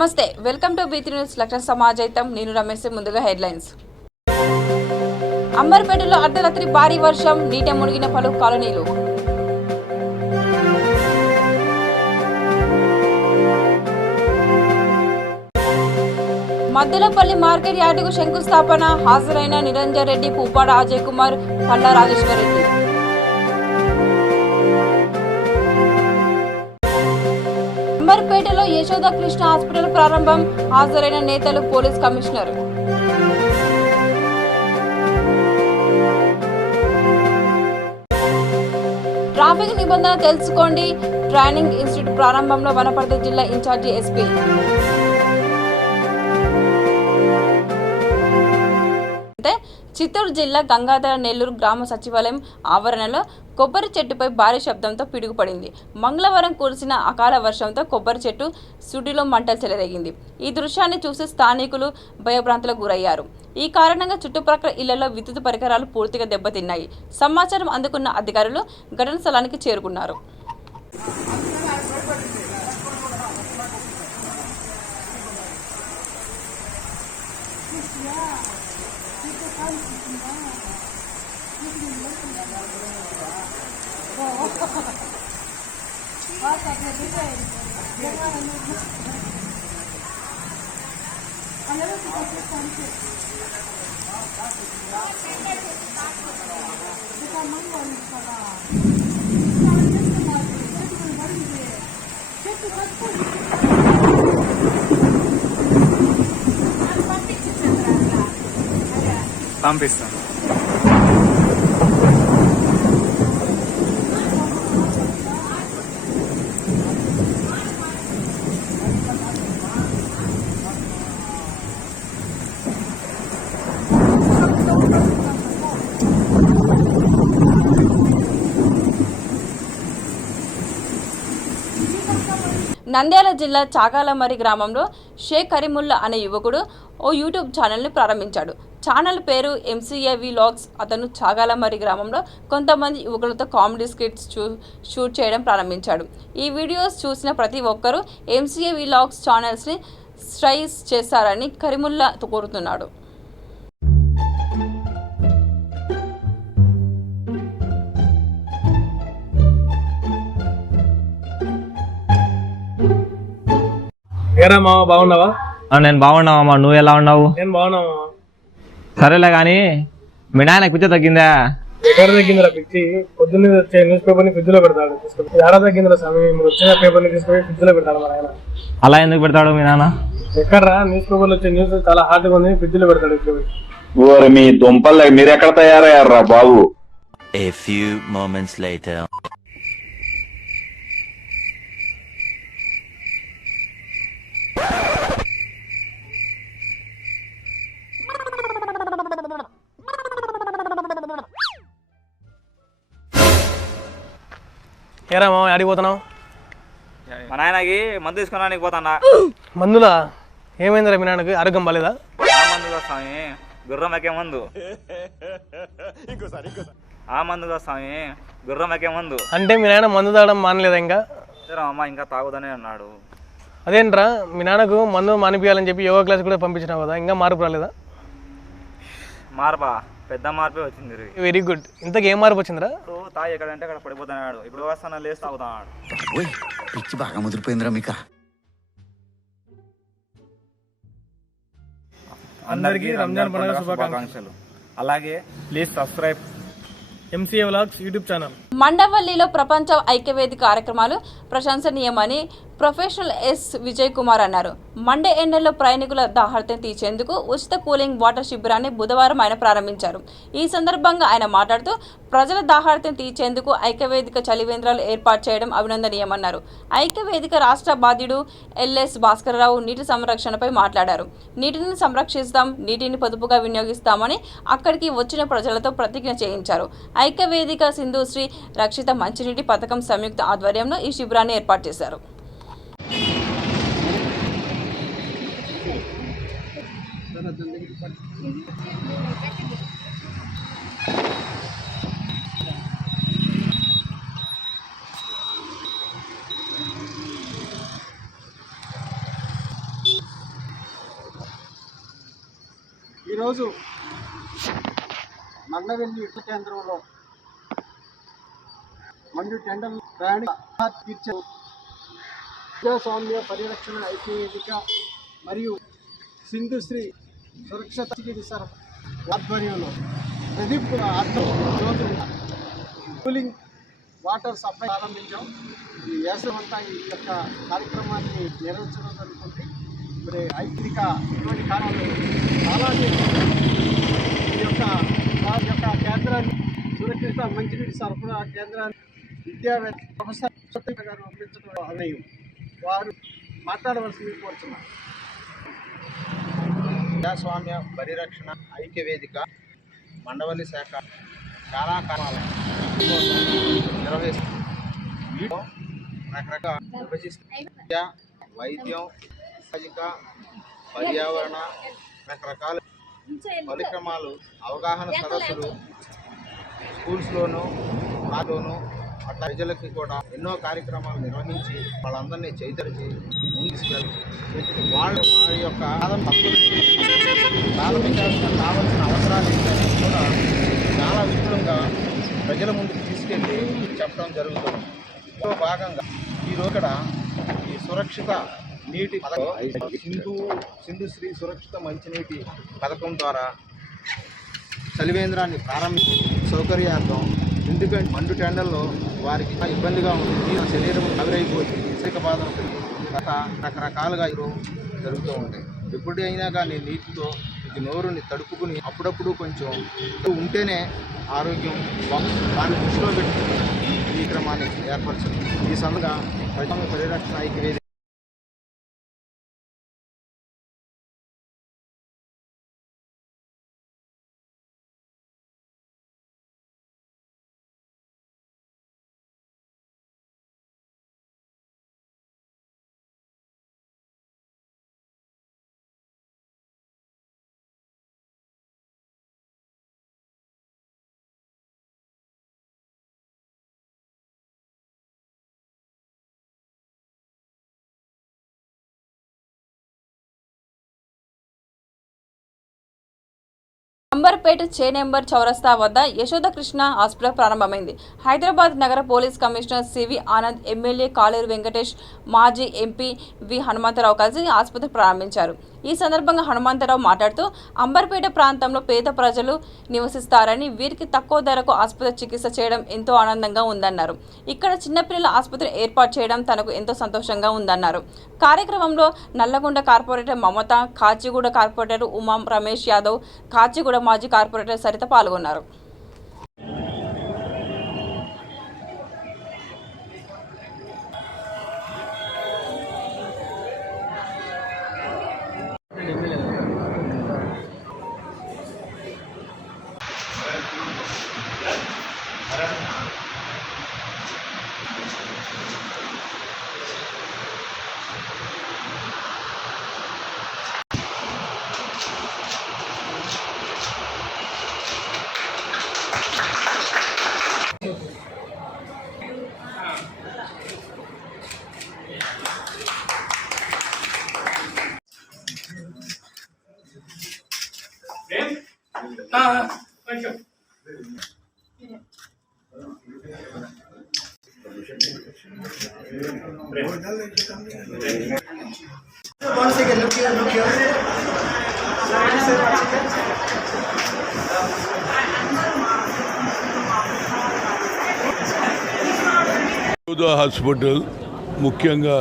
నమస్తే, welcome to బీ3 news లక్ష్య సమాజైతం. నేను రమేష్. ముందుగా హెడ్లైన్స్. అంబర్పేటలో అర్ధరాత్రి భారీ వర్షం, నీట మునిగిన పలు కాలనీలు. మద్దెలపల్లి మార్కెట్ యార్డుకు శంకుస్థాపన, హాజరైన నిరంజన్ రెడ్డి, పువ్వాడ అజయ్ కుమార్, పల్లా రాజేశ్వర్ రెడ్డి. అంబర్పేటలో యశోద కృష్ణ హాస్పిటల్ ప్రారంభం, హాజరైన నేతలు, పోలీస్ కమిషనర్. ట్రాఫిక్ నిబంధన తెలుసుకోండి, ట్రైనింగ్ ఇన్స్టిట్యూట్ ప్రారంభంలో వనపర్తి జిల్లా ఇన్ఛార్జి ఎస్పీ. చిత్తూరు జిల్లా గంగాధర నెల్లూరు గ్రామ సచివాలయం ఆవరణలో కొబ్బరి చెట్టుపై భారీ శబ్దంతో పిడుగుపడింది. మంగళవారం కురిసిన అకాల వర్షంతో కొబ్బరి చెట్టు సుడిలో మంటలు చెలరేగింది. ఈ దృశ్యాన్ని చూసి స్థానికులు భయభ్రాంతులకు గురయ్యారు. ఈ కారణంగా చుట్టుప్రక్కల ఇళ్లలో విద్యుత్ పరికరాలు పూర్తిగా దెబ్బతిన్నాయి. సమాచారం అందుకున్న అధికారులు ఘటన స్థలానికి చేరుకున్నారు. పంపిస్తాను. నంద్యాల జిల్లా చాగాలమరి గ్రామంలో షేక్ కరీముల్లా అనే యువకుడు ఓ యూట్యూబ్ ఛానల్ని ప్రారంభించాడు. ఛానల్ పేరు MCA Vlogs. అతను చాగాలమరి గ్రామంలో కొంతమంది యువకులతో కామెడీ స్కిట్స్ షూట్ చేయడం ప్రారంభించాడు. ఈ వీడియోస్ చూసిన ప్రతి ఒక్కరూ MCA Vlogs ఛానల్స్ని సబ్స్క్రైబ్ చేస్తారని కరీముల్లా కోరుతున్నాడు. బాగున్నావా? నేను బాగున్నావమ్మా, నువ్వు ఎలా ఉన్నావు? నేను బాగున్నా. సరేలే గాని మీ నాయన పిచ్చ తగ్గిందా? ఎక్కడ తగ్గిందిరా పిచ్చి? పొద్దున్నే వచ్చే న్యూస్ పేపర్ ని ఫ్రిడ్జ్ లో పెడతాడు. ఎక్కడ తగ్గిందిరా స్వామి? వచ్చిన పేపర్ ని తీసుకొని ఫ్రిడ్జ్ లో పెడతాడు మన ఆయన. అలా ఎందుకు పెడతాడు మీ నాన్న? ఎక్కడరా న్యూస్ పేపర్ లో వచ్చే న్యూస్ చాలా హార్డ్ గా ఉంది, ఫ్రిడ్జ్ లో పెడతాడు. మీ దుంపల్ మీరు ఎక్కడ తయారయ్యారా బాబు? A few moments later. ఏరా మామ, ఆడికి పోతున్నావు? మా నాయనకి మందు తీసుకోవడానికి పోతానా. మందులా? ఏమైందిరా మీ నాన్నకి? ఆరోగ్యం బాలేదా? ఆ మందుగా స్వామి, గుర్రం ఎక్కే మందు. ఆ మందుగా స్వామి, గుర్రం ఎక్కే మందు. అంటే మీ నాన్న మందు తాగడం మానలేదా ఇంకా? అమ్మ ఇంకా తాగుదనే అన్నాడు. అదేంట్రా, మీ నాన్నకు మందు మానిపించాలని చెప్పి యోగా క్లాస్ కూడా పంపించినావు కదా, ఇంకా మార్పు రాలేదా? మార్పా? పెద్ద మార్పే వచ్చింది. Very good. ఇంతకు ఏం మార్పు వచ్చిందిరా? తాగి ఎక్కడంటే అక్కడ పడిపోతున్నాడు. ఇప్పుడు వస్తాను లేచి తాగుతాడు. పిచ్చి బాగా ముదిరిపోయిందిరా మీకు. అందరికీ రంజాన్ పండుగ శుభాకాంక్షలు. అలాగే please subscribe MCA Vlogs YouTube channel. మండవల్లిలో ప్రపంచ ఐక్యవేదిక కార్యక్రమాలు ప్రశంసనీయమని ప్రొఫెషనల్ విజయ్ కుమార్ అన్నారు. మండే ఎండల్లో ప్రయాణికుల దాహార్తం తీర్చేందుకు ఉచిత కూలింగ్ వాటర్ శిబిరాన్ని బుధవారం ఆయన ప్రారంభించారు. ఈ సందర్భంగా ఆయన మాట్లాడుతూ ప్రజల దాహార్తం తీర్చేందుకు ఐక్యవేదిక చలివేంద్రాలు ఏర్పాటు చేయడం అభినందనీయమన్నారు. ఐక్యవేదిక రాష్ట్ర బాధ్యుడు LS భాస్కరరావు నీటి సంరక్షణపై మాట్లాడారు. నీటిని సంరక్షిస్తాం, నీటిని పొదుపుగా వినియోగిస్తామని అక్కడికి వచ్చిన ప్రజలతో ప్రతిజ్ఞ చేయించారు. ఐక్యవేదిక సింధుశ్రీ రక్షిత మంచినీటి పథకం సంయుక్త ఆధ్వర్యంలో ఈ శిబిరాన్ని ఏర్పాటు చేశారు. ఈరోజు నల్లవెల్లి యుద్ధ కేంద్రంలో మండు టెండర్ ప్రయాణిక తీర్చే ప్రజాస్వామ్య పరిరక్షణ ఐక్యవేదిక మరియు సింధుశ్రీ సురక్షిత చికిత్స ఆధ్వర్యంలో ప్రదీప్ ఈరోజు కూలింగ్ వాటర్ సప్లై ప్రారంభించాం. ఈ వేసవంతా ఈ యొక్క కార్యక్రమాన్ని నిర్వహించడం జరుగుతుంది. మరి ఐక్యవేదిక ఇటువంటి కార్యాలు చాలా ఈ యొక్క కేంద్రాన్ని సురక్షిత మంచినీటి సరఫరా కేంద్రాన్ని విద్యావేత్త ప్రొఫెసర్ గారు పంపించడం అన్నయ్యం వారు మాట్లాడవలసింది కోరుతున్నారు. ప్రజాస్వామ్య పరిరక్షణ ఐక్యవేదిక మండవల్లి శాఖ చాలా కాలాలు నిర్వహిస్తుంది. వీటిలో రకరకాల విభజిత వైద్యం, సామాజిక, పర్యావరణ రకరకాల కార్యక్రమాలు, అవగాహన సదస్సులు స్కూల్స్లోనూ నాలోనూ అట్లా ప్రజలకి కూడా ఎన్నో కార్యక్రమాలు నిర్వహించి వాళ్ళందరినీ చైతన్యం ముందుకెళ్ళి వారి యొక్క ప్రాథమికంగా కావాల్సిన అవసరాలు ఏంటనేది కూడా చాలా విపులంగా ప్రజల ముందుకు తీసుకెళ్ళి చెప్పడం జరుగుతుంది. ఇందులో భాగంగా ఈరోజు ఇక్కడ ఈ సురక్షిత నీటి సింధుశ్రీ సురక్షిత మంచినీటి పథకం ద్వారా చలివేంద్రాన్ని ప్రారంభించి సౌకర్యార్థం, ఎందుకంటే మండు టెండర్లో వారికి ఇబ్బందిగా ఉంది, శరీరం ఆవిరైపోతుంది, ఇసుక బాధలు రకరకాలుగా జరుగుతూ ఉంటాయి. ఎప్పుడైనా కానీ నీటితో నోరుని తడుపుకుని అప్పుడప్పుడు కొంచెం ఉంటేనే ఆరోగ్యం దాన్ని దృష్టిలో పెట్టుకుని ఈ క్రమాన్ని ఏర్పరచింది. ఈ సందర్భంగా ప్రజా పరిరక్షణ ఐక్యవేదిక అంబర్పేట చేనేంబర్ చౌరస్తా వద్ద యశోద కృష్ణ హాస్పిటల్ ప్రారంభమైంది. హైదరాబాద్ నగర police commissioner CV Anand, MLA Kaleru Venkatesh, మాజీ ఎంపీ వి హనుమంతరావు కలిసి ఆసుపత్రి ప్రారంభించారు. ఈ సందర్భంగా హనుమంతరావు మాట్లాడుతూ అంబర్పేట ప్రాంతంలో పేద ప్రజలు నివసిస్తారని, వీరికి తక్కువ ధరకు ఆసుపత్రి చికిత్స చేయడం ఎంతో ఆనందంగా ఉందన్నారు. ఇక్కడ చిన్నపిల్లల ఆసుపత్రి ఏర్పాటు చేయడం తనకు ఎంతో సంతోషంగా ఉందన్నారు. కార్యక్రమంలో నల్లగొండ కార్పొరేటర్ మమత, కాచిగూడ కార్పొరేటర్ ఉమా రమేష్ యాదవ్, కాచిగూడ మాజీ కార్పొరేటర్ సరిత పాల్గొన్నారు. హాస్పిటల్ ముఖ్యంగా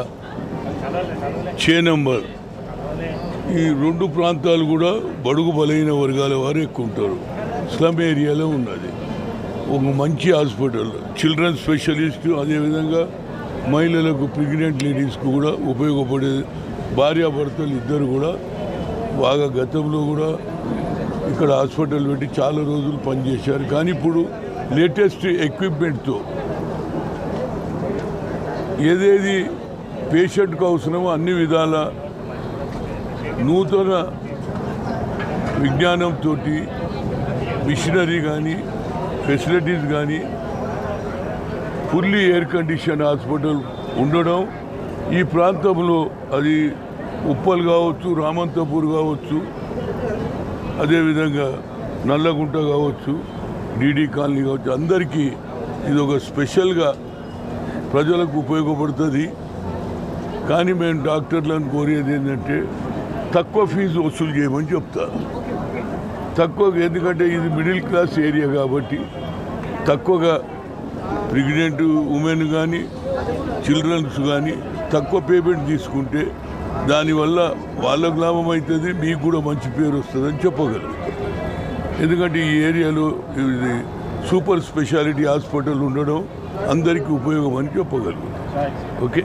చేనంబర్ ఈ రెండు ప్రాంతాలు కూడా బడుగు బలైన వర్గాల వారు ఎక్కువ ఉంటారు. స్లమ్ ఏరియాలో ఉన్నది. ఒక మంచి హాస్పిటల్, చిల్డ్రన్ స్పెషలిస్ట్, అదేవిధంగా మహిళలకు, ప్రెగ్నెంట్ లేడీస్కు కూడా ఉపయోగపడేది. భార్యాభర్తలు ఇద్దరు కూడా బాగా గతంలో కూడా ఇక్కడ హాస్పిటల్ పెట్టి చాలా రోజులు పనిచేశారు. కానీ ఇప్పుడు లేటెస్ట్ ఎక్విప్మెంట్తో ఏదేది పేషెంట్కు అవసరమో అన్ని విధాల నూతన విజ్ఞానంతో మిషనరీ కానీ ఫెసిలిటీస్ కానీ ఫుల్లీ ఎయిర్ కండిషన్ హాస్పిటల్ ఉండడం, ఈ ప్రాంతంలో అది ఉప్పల్ కావచ్చు, రామంతపూర్ కావచ్చు, అదేవిధంగా నల్లగుంట కావచ్చు, డీడీ కాలనీ కావచ్చు, అందరికీ ఇది ఒక స్పెషల్గా ప్రజలకు ఉపయోగపడుతుంది. కానీ మేము డాక్టర్లను కోరేది ఏంటంటే తక్కువ ఫీజు వసూలు చేయమని చెప్తా. తక్కువగా, ఎందుకంటే ఇది మిడిల్ క్లాస్ ఏరియా కాబట్టి తక్కువగా ప్రెగ్నెంట్ ఉమెన్ కానీ చిల్డ్రన్స్ కానీ తక్కువ పేమెంట్ తీసుకుంటే దానివల్ల వాళ్ళకు లాభం అవుతుంది, మీకు కూడా మంచి పేరు వస్తుందని చెప్పగలుగుతాం. ఎందుకంటే ఈ ఏరియాలో ఇది సూపర్ స్పెషాలిటీ హాస్పిటల్ ఉండడం అందరికీ ఉపయోగం అని చెప్పగలుగుతాం. Okay,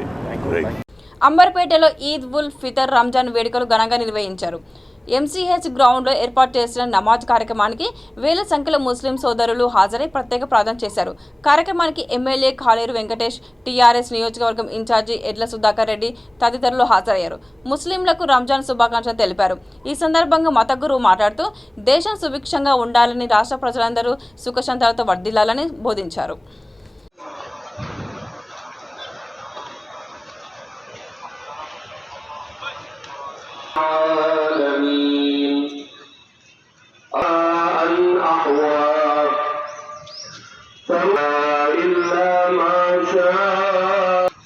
right. అంబర్పేటలో ఈద్ ఉల్ ఫితర్ రంజాన్ వేడుకలు ఘనంగా నిర్వహించారు. ఎంసీహెచ్ గ్రౌండ్లో ఏర్పాటు చేసిన నమాజ్ కార్యక్రమానికి వేల సంఖ్యలో ముస్లిం సోదరులు హాజరై ప్రత్యేక ప్రార్థన చేశారు. కార్యక్రమానికి ఎమ్మెల్యే కాలేరు వెంకటేష్, టీఆర్ఎస్ నియోజకవర్గం ఇన్ఛార్జి ఎడ్ల సుధాకర్ రెడ్డి తదితరులు హాజరయ్యారు. ముస్లింలకు రంజాన్ శుభాకాంక్షలు తెలిపారు. ఈ సందర్భంగా మత గురువు మాట్లాడుతూ దేశం సుభిక్షంగా ఉండాలని, రాష్ట్ర ప్రజలందరూ సుఖశాంతాలతో వర్ధిల్లాలని బోధించారు.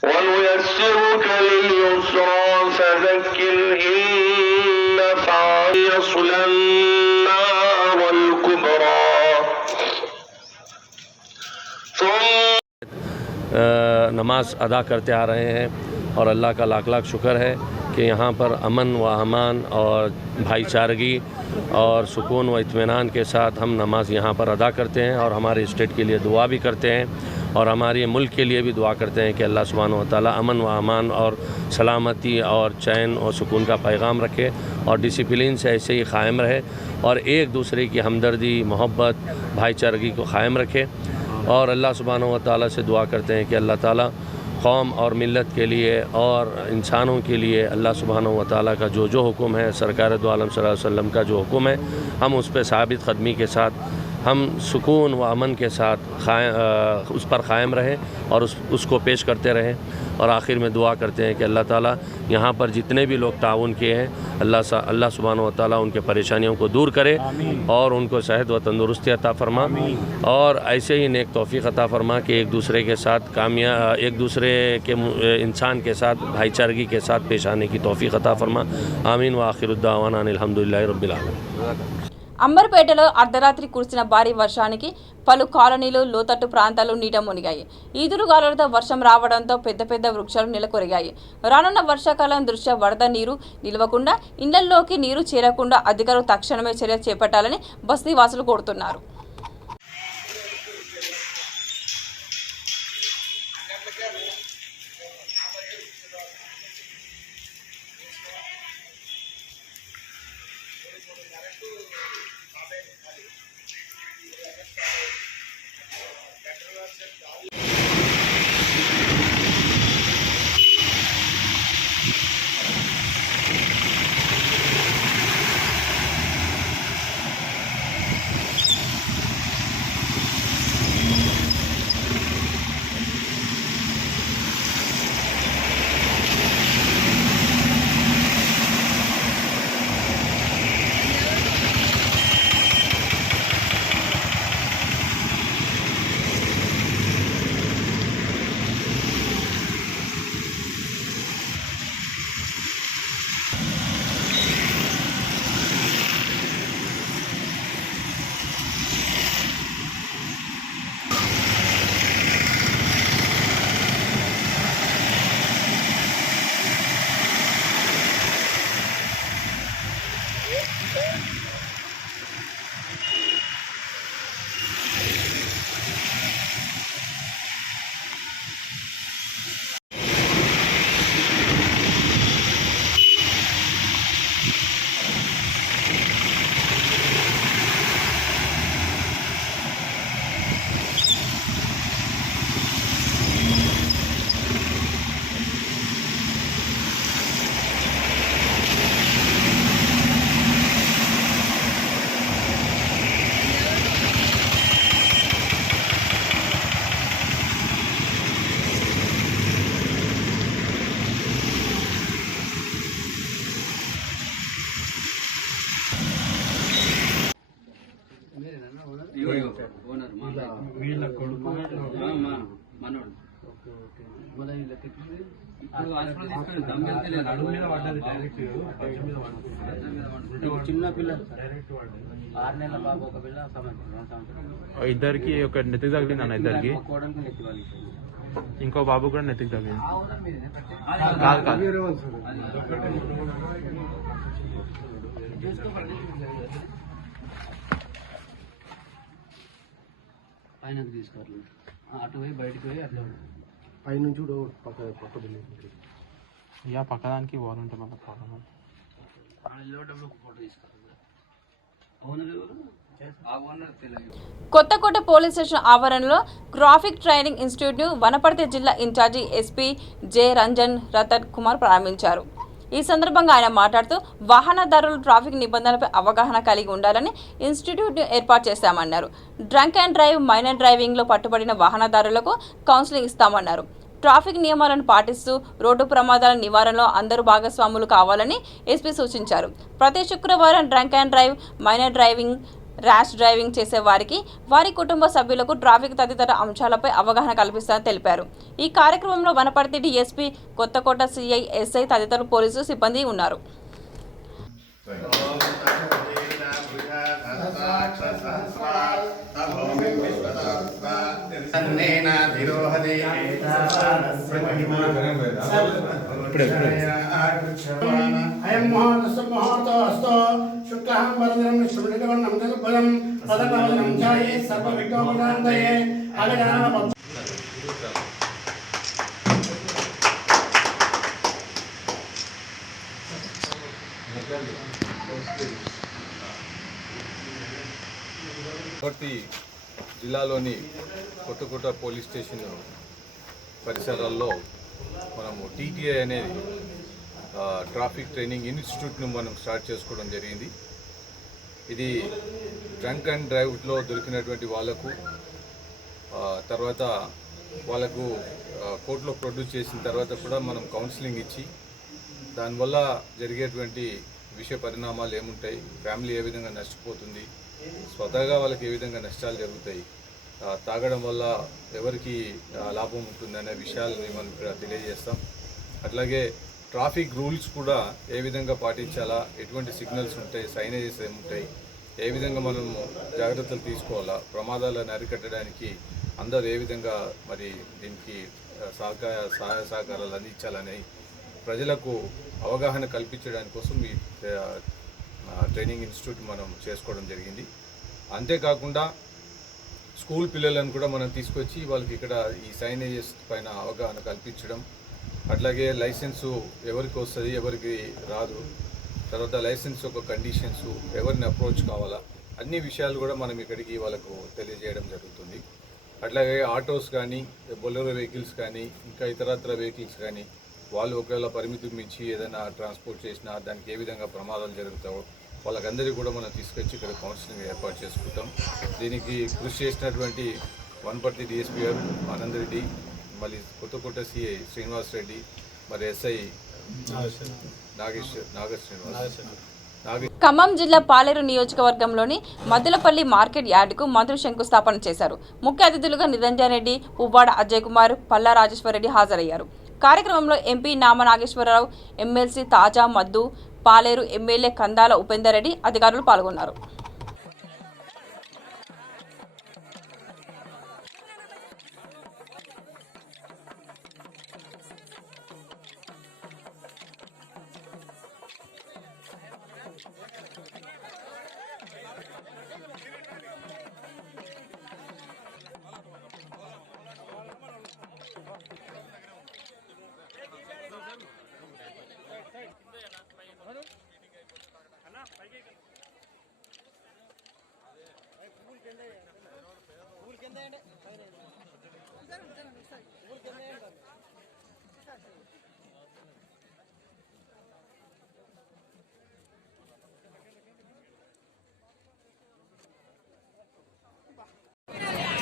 ونيسرك لليسرى فذكر إن نفعت يصلى النار الكبرى नमाज अदा करते आ रहे हैं और अल्लाह का लाख लाख शुक्र है कि यहाँ पर अमन व अमान और भाईचारगी और सुकून व इत्मीनान के साथ हम नमाज यहाँ पर अदा करते हैं और हमारे स्टेट के लिए दुआ भी करते हैं और हमारे मुल्क के लिए भी दुआ करते हैं कि अल्लाह सुब्हानहू व तआला अमन व अमान और सलामती और चैन और सुकून का पैगाम रखे और डिसिप्लिन से ऐसे ही क़ायम रहे और एक दूसरे की हमदर्दी, मोहब्बत, भाईचारगी को क़ायम रखे। और अल्लाह सुब्हानहू व तआला से दुआ करते हैं कि अल्लाह ताला कौम और मिल्लत के लिए और इंसानों के लिए अल्लाह सुब्हानहू व तआला का जो जो हुक्म है, सरकार दो आलम सल्लल्लाहु अलैहि वसल्लम का जो हुक्म है, हम उस पर साबित क़दमी के साथ हम सुकून व अमन के साथ उस पर क़ायम रहें और उसको पेश करते रहें। और आखिर में दुआ करते हैं कि अल्लाह ताला यहाँ पर जितने भी लोग ताउन किए हैं, अल्लाह सुब्हानहू व तआला उनके परेशानियों को दूर करे और उनको सेहत व तंदुरुस्ती अता फरमा और ऐसे ही नेक तौफीक अता फरमा कि एक दूसरे के साथ एक दूसरे के इंसान के साथ भाईचारगी के साथ पेश आने की तौफीक अता फरमा। आमीन व आखिरुद्दावाना अल्हम्दुलिल्लाहि रब्बिल आलमीन। అంబర్పేటలో అర్ధరాత్రి కురిసిన భారీ వర్షానికి పలు కాలనీలు, లోతట్టు ప్రాంతాలు నీట మునిగాయి. ఈదురుగాలులతో వర్షం రావడంతో పెద్ద పెద్ద వృక్షాలు నెలకొరిగాయి. రానున్న వర్షాకాలం దృష్ట్యా వరద నీరు నిలవకుండా, ఇళ్లలోకి నీరు చేరకుండా అధికారులు తక్షణమే చర్య చేపట్టాలని బస్తీవాసులు కోరుతున్నారు. వీళ్ళ కొడుకు చిన్న పిల్ల డైరెక్ట్ 6 నెలల బాబు ఒక పిల్ల ఇద్దరికి ఒక నెత్తికి తగిలింది అన్న, ఇద్దరికి ఇంకో బాబు కూడా నెత్తికి తగిలింది. కాదు కాదు పైన తీసుకోవాలి, అటు పోయి బయటకు పోయి అట్లా పైనుంచి కూడా పక్క బిల్డింగ్ ఇక పక్కదానికి పోవాలంటే మన ప్రాబ్లం. ఫోటో తీసుకోవాలి. కొత్తకోట పోలీస్ స్టేషన్ ఆవరణలో ట్రాఫిక్ ట్రైనింగ్ ఇన్స్టిట్యూట్ ను వనపర్తి జిల్లా incharge SP J Ranjan Ratan Kumar ప్రారంభించారు. ఈ సందర్భంగా ఆయన మాట్లాడుతూ వాహనదారులు ట్రాఫిక్ నిబంధనలపై అవగాహన కలిగి ఉండాలని ఇన్స్టిట్యూట్ ను ఏర్పాటు చేశామన్నారు. Drunk and drive, minor driving లో పట్టుబడిన వాహనదారులకు కౌన్సిలింగ్ ఇస్తామన్నారు. ట్రాఫిక్ నియమాలను పాటిస్తూ రోడ్డు ప్రమాదాల నివారణలో అందరూ భాగస్వాములు కావాలని ఎస్పీ సూచించారు. ప్రతి శుక్రవారం drunk and drive, minor driving, rash driving చేసే వారికి, వారి కుటుంబ సభ్యులకు ట్రాఫిక్ తదితర అంశాలపై అవగాహన కల్పిస్తారని తెలిపారు. ఈ కార్యక్రమంలో Wanaparthy DSP, Kothakota CI, SI తదితర పోలీసు సిబ్బంది ఉన్నారు. వనపర్తి జిల్లాలోని కొత్తకోట పోలీస్ స్టేషన్ పరిసరాల్లో మనము టీటీఐ అనేది ట్రాఫిక్ ట్రైనింగ్ ఇన్స్టిట్యూట్ను మనం స్టార్ట్ చేసుకోవడం జరిగింది. ఇది డ్రంక్ అండ్ డ్రైవ్లో దొరికినటువంటి వాళ్ళకు తర్వాత వాళ్ళకు కోర్టులో ప్రొడ్యూస్ చేసిన తర్వాత కూడా మనం కౌన్సిలింగ్ ఇచ్చి దానివల్ల జరిగేటువంటి విషయ పరిణామాలు ఏముంటాయి, ఫ్యామిలీ ఏ విధంగా నష్టపోతుంది, స్వతహాగా వాళ్ళకి ఏ విధంగా నష్టాలు జరుగుతాయి, తాగడం వల్ల ఎవరికి లాభం ఉంటుంది అనే విషయాలని మనం ఇక్కడ తెలియజేస్తాం. అట్లాగే ట్రాఫిక్ రూల్స్ కూడా ఏ విధంగా పాటించాలా, ఎటువంటి సిగ్నల్స్ ఉంటాయి, సైనేజెస్ ఏముంటాయి, ఏ విధంగా మనము జాగ్రత్తలు తీసుకోవాలా, ప్రమాదాలను అరికట్టడానికి అందరూ ఏ విధంగా మరి దీనికి సహాయ సహకారాలు అందించాలని ప్రజలకు అవగాహన కల్పించడానికి కోసం ఈ ట్రైనింగ్ ఇన్స్టిట్యూట్ మనం చేసుకోవడం జరిగింది. అంతేకాకుండా స్కూల్ పిల్లలను కూడా మనం తీసుకొచ్చి వాళ్ళకి ఇక్కడ ఈ సైనేజెస్ పైన అవగాహన కల్పించడం, అట్లాగే లైసెన్సు ఎవరికి వస్తుంది, ఎవరికి రాదు, తర్వాత లైసెన్స్ యొక్క కండిషన్స్, ఎవరిని అప్రోచ్ కావాలా, అన్ని విషయాలు కూడా మనం ఇక్కడికి వాళ్ళకు తెలియజేయడం జరుగుతుంది. అట్లాగే ఆటోస్ కానీ, బొలెరో వెహికల్స్ కానీ, ఇంకా ఇతరత్ర వెహికల్స్ కానీ వాళ్ళు ఒకవేళ పరిమితి మించి ఏదైనా ట్రాన్స్పోర్ట్ చేసినా దానికి ఏ విధంగా ప్రమాదాలు జరుగుతాయో వాళ్ళకందరికీ కూడా మనం తీసుకొచ్చి ఇక్కడ కౌన్సిలింగ్ ఏర్పాటు చేసుకుంటాం. దీనికి కృషి చేసినటువంటి వనపర్తి డిఎస్పీ గారు ఆనంద్ రెడ్డి, మళ్ళీ కొత్తకోట సిఐ శ్రీనివాస్ రెడ్డి, మరి ఎస్ఐ నాగేష్ శ్రీనివాస్. ఖమ్మం జిల్లా పాలేరు నియోజకవర్గంలోని మద్దులపల్లి మార్కెట్ యార్డుకు మంత్రులు శంకుస్థాపన చేశారు. ముఖ్య అతిథులుగా నిరంజన్ రెడ్డి, పువ్వాడ అజయ్ కుమార్, పల్లా రాజేశ్వరరెడ్డి హాజరయ్యారు. కార్యక్రమంలో ఎంపీ నామ నాగేశ్వరరావు, ఎమ్మెల్సీ తాజా మద్దు, పాలేరు ఎమ్మెల్యే కందాల ఉపేందర్ రెడ్డి అధికారులు పాల్గొన్నారు.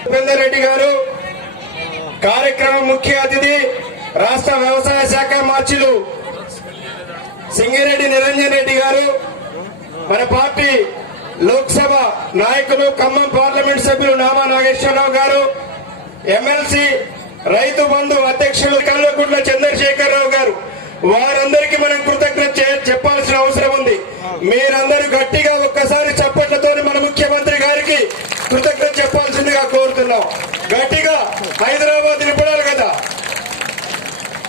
ఉపేందర్ రెడ్డి గారు, కార్యక్రమం ముఖ్య అతిథి రాష్ట్ర వ్యవసాయ శాఖ మార్చిలు సింగిరెడ్డి నిరంజన్ రెడ్డి గారు, మన పార్టీ లోక్సభ నాయకులు ఖమ్మం పార్లమెంట్ సభ్యులు నామా నాగేశ్వరరావు గారు, ఎమ్మెల్సీ రైతు బంధు అధ్యక్షులు కల్వకుంట్ల చంద్రశేఖరరావు గారు, వారందరికీ మనం కృతజ్ఞత చెప్పాల్సిన అవసరం ఉంది. మీరందరూ గట్టిగా ఒక్కసారి చప్పట్లతో మన ముఖ్యమంత్రి గారికి కృతజ్ఞత చెప్పాల్సిందిగా కోరుతున్నాం. గట్టిగా హైదరాబాద్ నిలబడాలి కదా.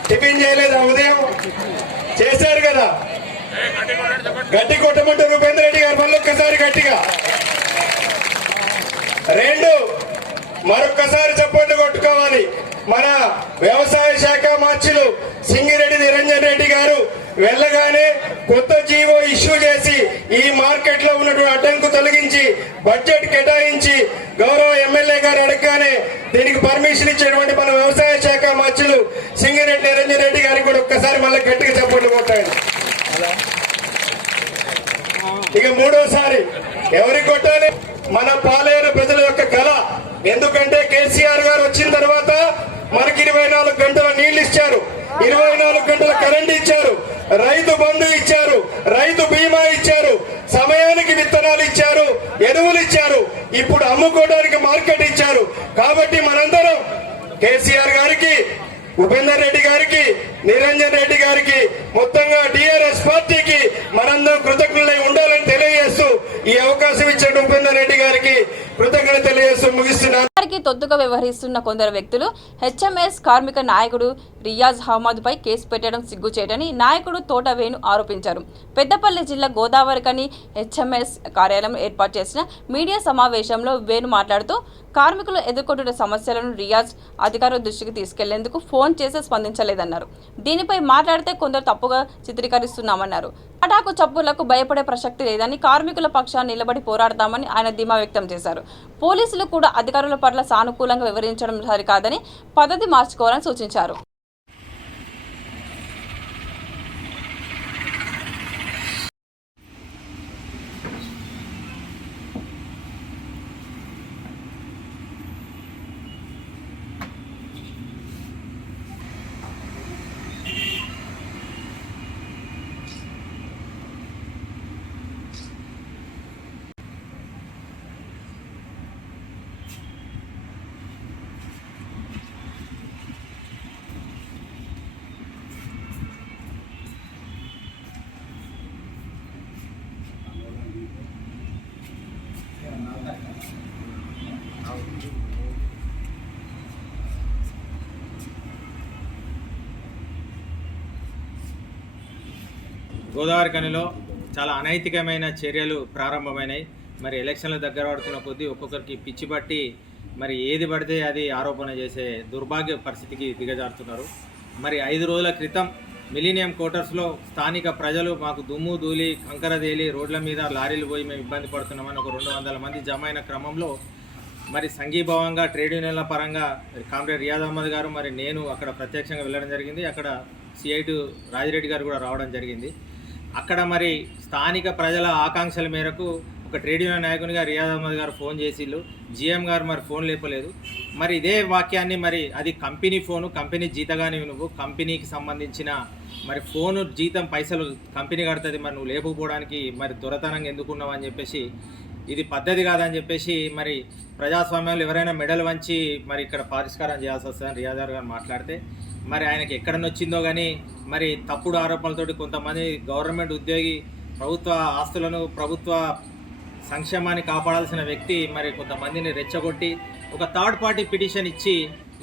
టిఫిన్ చేయలేదా? ఉదయం చేశారు కదా. గట్టి కొట్టమంటే రూపేంద్ర రెడ్డి గారు మళ్ళీ ఒక్కసారి గట్టిగా. రెండు, మరొక్కసారి చప్పట్లు కొట్టుకోవాలి. మన వ్యవసాయ శాఖ మంత్రులు సింగిరెడ్డి నిరంజన్ రెడ్డి గారు వెళ్ళగానే కొత్త జీవో ఇష్యూ చేసి ఈ మార్కెట్ లో ఉన్నటువంటి అడ్డంకు తొలగించి బడ్జెట్ కేటాయించి గౌరవ ఎమ్మెల్యే గారు అడగగానే దీనికి పర్మిషన్ ఇచ్చినటువంటి మన వ్యవసాయ శాఖ మంత్రులు సింగిరెడ్డి నిరంజన్ రెడ్డి గారికి కూడా ఒక్కసారి మళ్ళీ గట్టిగా చప్పట్లు కొట్టాలి. ఇక మూడోసారి ఎవరికి కొట్టాలి? మన పాలేరు ప్రజల యొక్క కళ. ఎందుకంటే కేసీఆర్ గారు వచ్చిన తర్వాత మనకి 24 గంటల నీళ్లు ఇచ్చారు, 24 గంటల కరెంట్ ఇచ్చారు, రైతు బంధు ఇచ్చారు, రైతు బీమా ఇచ్చారు, సమయానికి విత్తనాలు ఇచ్చారు, ఎరువులు ఇచ్చారు, ఇప్పుడు అమ్ముకోవడానికి మార్కెట్ ఇచ్చారు. కాబట్టి మనందరం కేసీఆర్ గారికి, ఉపేందర్ రెడ్డి గారికి, నిరంజన్ రెడ్డి గారికి, మొత్తంగా టిఆర్ఎస్ పార్టీకి మనందరం కృతజ్ఞులై ఉండాలని తెలియజేస్తూ ఈ అవకాశం ఇచ్చిన ఉపేందర్ రెడ్డి గారికి కృతజ్ఞత తెలియజేస్తూ ముగిస్తున్నాను. తొత్తుగా వ్యవహరిస్తున్న కొందరు వ్యక్తులు హెచ్ఎంఎస్ కార్మిక నాయకుడు రియాజ్ అహ్మద్ పై కేసు పెట్టడం సిగ్గుచేటని నాయకుడు తోట వేణు ఆరోపించారు. పెద్దపల్లి జిల్లా గోదావరికని హెచ్ఎంఎస్ కార్యాలయం ఏర్పాటు చేసిన మీడియా సమావేశంలో వేణు మాట్లాడుతూ కార్మికులు ఎదుర్కొంటున్న సమస్యలను రియాజ్ అధికారుల దృష్టికి తీసుకెళ్లేందుకు ఫోన్ చేసి స్పందించలేదన్నారు. దీనిపై మాట్లాడితే కొందరు తప్పుగా చిత్రీకరిస్తున్నామన్నారు. అటాకు చప్పులకు భయపడే ప్రసక్తి లేదని, కార్మికుల పక్షాన్ని నిలబడి పోరాడతామని ఆయన ధీమా వ్యక్తం చేశారు. పోలీసులు కూడా అధికారుల పట్ల సానుకూలంగా వివరించడం సరికాదని పద్ధతి మార్చుకోవాలని సూచించారు. గోదావరికనిలో చాలా అనైతికమైన చర్యలు ప్రారంభమైనాయి. మరి ఎలక్షన్ల దగ్గర పడుతున్న కొద్దీ ఒక్కొక్కరికి పిచ్చి పట్టి మరి ఏది పడితే అది ఆరోపణ చేసే దుర్భాగ్య పరిస్థితికి దిగజారుతున్నారు. మరి 5 రోజుల క్రితం మిలీనియం క్వార్టర్స్లో స్థానిక ప్రజలు మాకు దుమ్ము ధూళి కంకర తేలి రోడ్ల మీద లారీలు పోయి మేము ఇబ్బంది పడుతున్నామని ఒక 200 మంది జమ అయిన క్రమంలో మరి సంఘీభావంగా ట్రేడ్ యూనియన్ల పరంగా కామ్రేడ్ రియాజ్ అహ్మద్ గారు మరి నేను అక్కడ ప్రత్యక్షంగా వెళ్ళడం జరిగింది. అక్కడ సిఐటి రాజిరెడ్డి గారు కూడా రావడం జరిగింది. అక్కడ మరి స్థానిక ప్రజల ఆకాంక్షల మేరకు ఒక ట్రేడ్ యూనియన్ నాయకునిగా రియాజ్ అహ్మద్ గారు ఫోన్ చేసిళ్ళు. జిఎం గారు మరి ఫోన్ లేపలేదు. మరి ఇదే వాక్యాన్ని మరి అది కంపెనీ ఫోను, కంపెనీ జీతగాని నువ్వు కంపెనీకి సంబంధించిన మరి ఫోను జీతం పైసలు కంపెనీ కడుతుంది, మరి నువ్వు లేకపోవడానికి మరి దొరతనంగా ఎందుకున్నావు అని చెప్పేసి ఇది పద్ధతి కాదని చెప్పేసి మరి ప్రజాస్వామ్యంలో ఎవరైనా మెడలు వంచి మరి ఇక్కడ పరిష్కారం చేయాల్సి వస్తుందని రియాజ్ గారు మాట్లాడితే మరి ఆయనకి ఎక్కడ నొచ్చిందో కానీ మరి తప్పుడు ఆరోపణలతోటి కొంతమంది గవర్నమెంట్ ఉద్యోగి ప్రభుత్వ ఆస్తులను ప్రభుత్వ సంక్షేమాన్ని కాపాడాల్సిన వ్యక్తి మరి కొంతమందిని రెచ్చగొట్టి ఒక థర్డ్ పార్టీ పిటిషన్ ఇచ్చి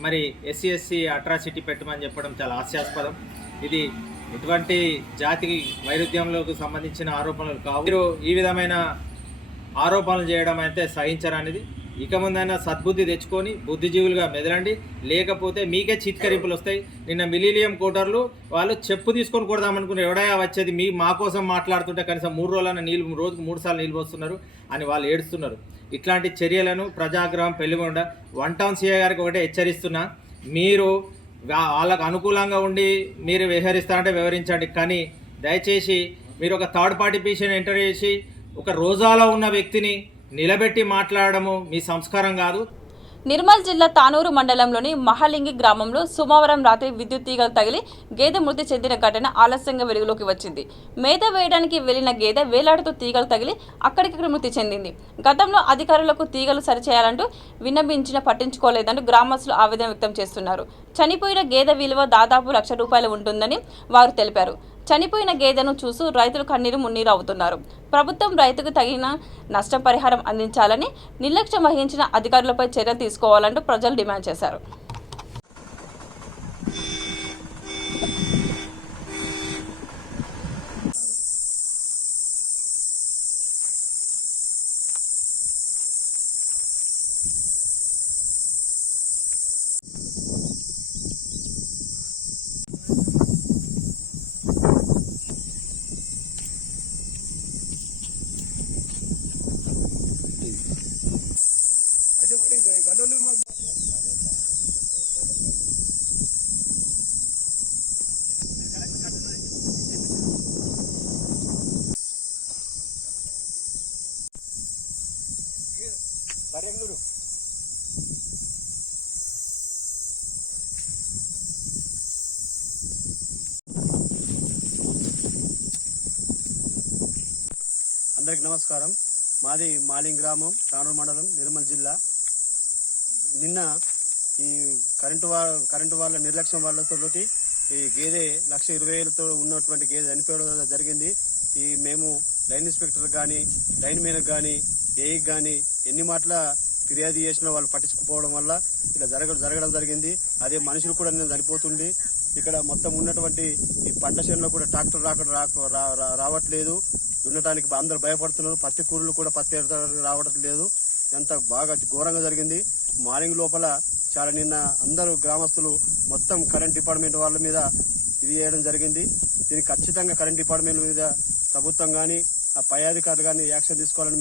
మరి SC అట్రాసిటీ పెట్టమని చెప్పడం చాలా హాస్యాస్పదం. ఇది ఎటువంటి జాతికి వైరుధ్యంలోకి సంబంధించిన ఆరోపణలు కావు. మీరు ఈ విధమైన ఆరోపణలు చేయడం అయితే సహించరానిది. ఇక ముందైనా సద్బుద్ధి తెచ్చుకొని బుద్ధిజీవులుగా మెదలండి, లేకపోతే మీకే చిత్కరింపులు వస్తాయి. నిన్న మిలీనియం కోటర్లు వాళ్ళు చెప్పు తీసుకొని కొడదామనుకుని ఎవడయా వచ్చేది మా కోసం మాట్లాడుతుంటే కనీసం 3 రోజులైనా నీళ్ళు, రోజుకు 3 సార్లు నీళ్ళు పోస్తున్నారు అని వాళ్ళు ఏడుస్తున్నారు. ఇట్లాంటి చర్యలను ప్రజాగ్రహం పెళ్లిగొండ 1 టౌన్ సిఐ గారికి ఒకటే హెచ్చరిస్తున్నా, మీరు వాళ్ళకు అనుకూలంగా ఉండి మీరు వ్యవహరిస్తారంటే వ్యవహరించండి, కానీ దయచేసి మీరు ఒక థర్డ్ పార్టీ పిటిషన్ ఎంటర్ చేసి ఒక రోజాలో ఉన్న వ్యక్తిని నిలబెట్టి మాట్లాడడము మీ సంస్కారం కాదు. నిర్మల్ జిల్లా తానూరు మండలంలోని మహలింగి గ్రామంలో సోమవారం రాత్రి విద్యుత్ తీగలు తగిలి గేదె మృతి చెందిన ఘటన ఆలస్యంగా వెలుగులోకి వచ్చింది. మేత వేయడానికి వెళ్లిన గేదె వేలాడుతూ తీగలు తగిలి అక్కడికక్కడ మృతి చెందింది. గతంలో అధికారులకు తీగలు సరిచేయాలంటూ విన్నవించినా పట్టించుకోలేదంటూ గ్రామస్తులు ఆవేదన వ్యక్తం చేస్తున్నారు. చనిపోయిన గేదె విలువ దాదాపు ₹1,00,000 ఉంటుందని వారు తెలిపారు. చనిపోయిన గేదెను చూసి రైతులు కన్నీరు మున్నీరు అవుతున్నారు. ప్రభుత్వం రైతుకు తగిన నష్టపరిహారం అందించాలని, నిర్లక్ష్యం వహించిన అధికారులపై చర్యలు తీసుకోవాలంటూ ప్రజలు డిమాండ్ చేశారు. అందరికి నమస్కారం. మాది మాలింగ్ గ్రామం, తానూరు మండలం, నిర్మల్ జిల్లా. నిన్న ఈ కరెంటు వాళ్ళ నిర్లక్ష్యం వాళ్ళతోటి ఈ గేదె 1,20,000తో ఉన్నటువంటి గేదె చనిపోవడం జరిగింది. మేము లైన్ ఇన్స్పెక్టర్ కానీ, లైన్ మెన్ కానీ, ఏఈకి కానీ ఎన్ని మాటల ఫిర్యాదు చేసినా వాళ్ళు పట్టించుకోవడం వల్ల ఇలా జరగడం జరిగింది. అదే మనుషులు కూడా నేను చనిపోతుంది. ఇక్కడ మొత్తం ఉన్నటువంటి ఈ పంట చేనులో కూడా ట్రాక్టర్ రావట్లేదు. దున్నటానికి అందరూ భయపడుతున్నారు. పత్తి కూలీలు కూడా పత్తి రావడం లేదు. ఎంత బాగా ఘోరంగా జరిగింది. మార్నింగ్ లోపల చాలా నిన్న అందరూ గ్రామస్తులు మొత్తం కరెంట్ డిపార్ట్మెంట్ వాళ్ళ మీద ఇది చేయడం జరిగింది. దీనికి ఖచ్చితంగా కరెంట్ డిపార్ట్మెంట్ మీద ప్రభుత్వం కానీ, ఆ పై అధికారులు కానీ యాక్షన్ తీసుకోవాలని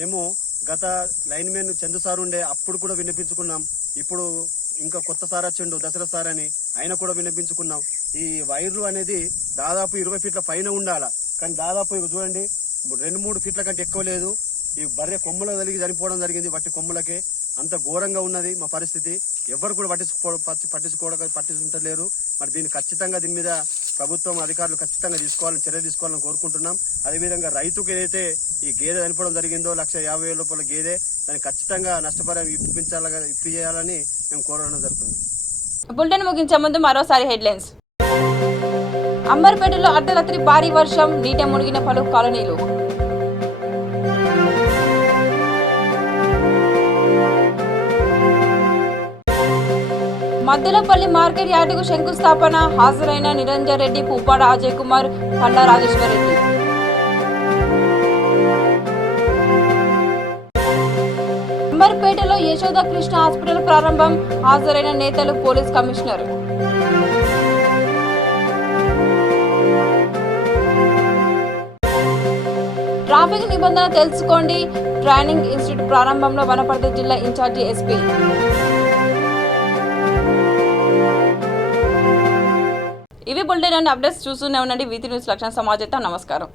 మేము గత లైన్ మెన్ చందు సార్ ఉండే అప్పుడు కూడా వినిపించుకున్నాం. ఇప్పుడు ఇంకా కొత్త సార్ వచ్చిండు, దసరా సార్ అని, ఆయన కూడా వినిపించుకున్నాం. ఈ వైర్లు అనేది దాదాపు 20 ఫీట్ల పైన ఉండాల, కానీ దాదాపు చూడండి 2-3 ఫీట్ల కంటే ఎక్కువ లేదు. ఈ బర్రె కొమ్ములకు తగిలి చనిపోవడం జరిగింది. వట్టి కొమ్ములకే అంత ఘోరంగా ఉన్నది మా పరిస్థితి. ఎవరు కూడా పట్టించుకుంటలేరు. మరి దీన్ని ఖచ్చితంగా దీని మీద ప్రభుత్వం అధికారులు ఖచ్చితంగా చర్య తీసుకోవాలని కోరుకుంటున్నాం. అదేవిధంగా రైతుకు ఏదైతే ఈ గేదె చనిపోవడం జరిగిందో ₹1,50,000 గేదె, దాన్ని ఖచ్చితంగా నష్టపరిహారం ఇప్పించాలని మేము కోరడం జరుగుతుంది. బులెటిన్ ముగించే ముందు మరోసారి హెడ్లైన్స్. అంబర్పేటలో అర్ధరాత్రి భారీ వర్షం, నీట మునిగిన పలు కాలనీలు. మద్దెలపల్లి మార్కెట్ యార్డుకు శంకుస్థాపన, హాజరైన నిరంజన్ రెడ్డి, పుప్పాడ అజయ్ కుమార్, పల్లా రాజేశ్వర్ రెడ్డి. అంబర్పేటలో యశోద కృష్ణ హాస్పిటల్ ప్రారంభం, హాజరైన నేతలు, పోలీస్ కమిషనర్. ట్రాఫిక్ నిబంధన తెలుసుకోండి, ట్రైనింగ్ ఇన్స్టిట్యూట్ ప్రారంభంలో వనపర్తి జిల్లా ఇన్ఛార్జి ఎస్పీ. ఇవి బులెటిన్ అప్డేట్స్. చూస్తూనే ఉండండి వీతి న్యూస్ లక్షణ సమాజం. నమస్కారం.